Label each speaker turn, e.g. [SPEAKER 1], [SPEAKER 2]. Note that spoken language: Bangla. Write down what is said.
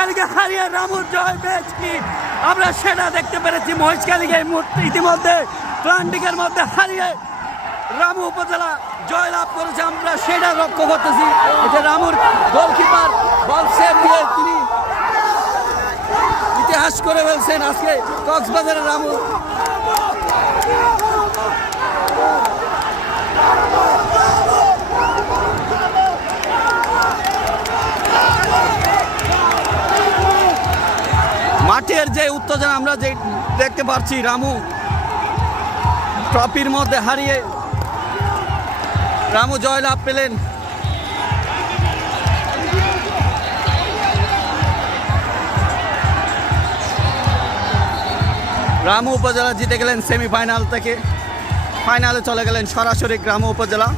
[SPEAKER 1] মহিষকালীকে হারিয়ে রামুর জয় পেয়েছি আমরা সেটা দেখতে পেরেছি মহিষকালীকে ইতিমধ্যে প্লান্টিকের মধ্যে হারিয়ে রামু উপজেলা জয়লাভ করেছে। আমরা সেটা লক্ষ্য করতেছি। যে রামুর গোলকিপার বল সেভ দিয়ে তিনি ইতিহাস করে ফেলছেন আজকে কক্সবাজারের রামু। মাঠের যে উত্তেজনা আমরা যে দেখতে পাচ্ছি, রামু ট্রফির মধ্যে হারিয়ে রামু জয়লাভ পেলেন। রামু উপজেলা জিতে গেলেন সেমিফাইনাল থেকে। ফাইনালে চলে গেলেন সরাসরি গ্রাম উপজেলা।